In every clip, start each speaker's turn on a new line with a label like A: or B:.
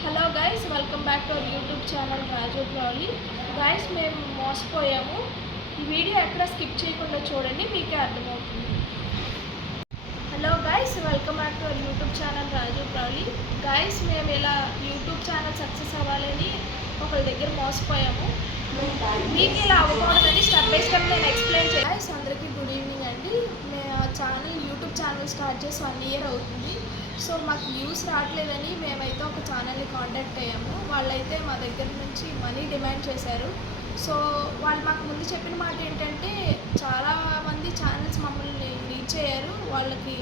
A: Hello guys welcome back to our YouTube channel Raju Prauli guys మేము మోసపోయాము. ఈ video ఎక్కడ స్కిప్ చేయకుండా చూడండి మీకే అర్థమవుతుంది. Hello guys welcome back to our YouTube channel Raju Prauli guys మేము ఇలా యూట్యూబ్ ఛానల్ సక్సెస్ అవ్వాలని ఒకరి దగ్గర మోసపోయాము. మీకు ఇలా అవ్వకూడదని స్టెప్ బై స్టెప్ నేను ఎక్స్ప్లెయిన్ చేయాలి గైస్ అందరికీ గుడ్ ఈవినింగ్ అండి. మేము ఛానల్ యూట్యూబ్ ఛానల్ స్టార్ట్ చేసి వన్ ఇయర్ అవుతుంది. సో మాకు వ్యూస్ రావట్లేదని మేము ఛానల్ని కాంటాక్ట్ అయ్యాము. వాళ్ళైతే మా దగ్గర నుంచి మనీ డిమాండ్ చేశారు. సో వాళ్ళు మాకు ముందు చెప్పిన మాట ఏంటంటే చాలా మంది ఛానల్స్ మమ్మల్ని రీచ్ అయ్యారు. వాళ్ళకి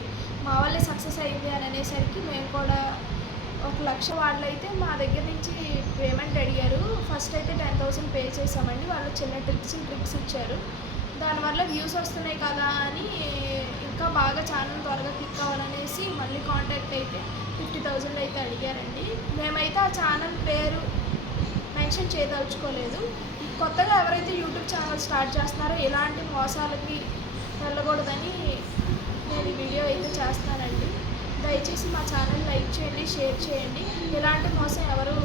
A: మా వాళ్ళే సక్సెస్ అయింది అని అనేసరికి మేము కూడా ఒక లక్ష వాళ్ళైతే మా దగ్గర నుంచి పేమెంట్ అడిగారు. ఫస్ట్ అయితే టెన్ థౌసండ్ పే చేసామండి వాళ్ళు చిన్న ట్రిక్స్ ట్రిక్స్ ఇచ్చారు. దానివల్ల వ్యూస్ వస్తున్నాయి కదా అని ఇంకా బాగా ఛానల్ త్వరగా క్లిక్ అవ్వాలనేసి మళ్ళీ కాంటాక్ట్ అయితే రోజుల్లో అయితే అడిగారండి. మేమైతే ఆ ఛానల్ పేరు మెన్షన్ చేయదలుచుకోలేదు. కొత్తగా ఎవరైతే యూట్యూబ్ ఛానల్ స్టార్ట్ చేస్తున్నారో ఎలాంటి మోసాలకి వెళ్ళకూడదని నేను వీడియో అయితే చేస్తానండి. దయచేసి మా ఛానల్ లైక్ చేయండి షేర్ చేయండి. ఎలాంటి మోసం ఎవరు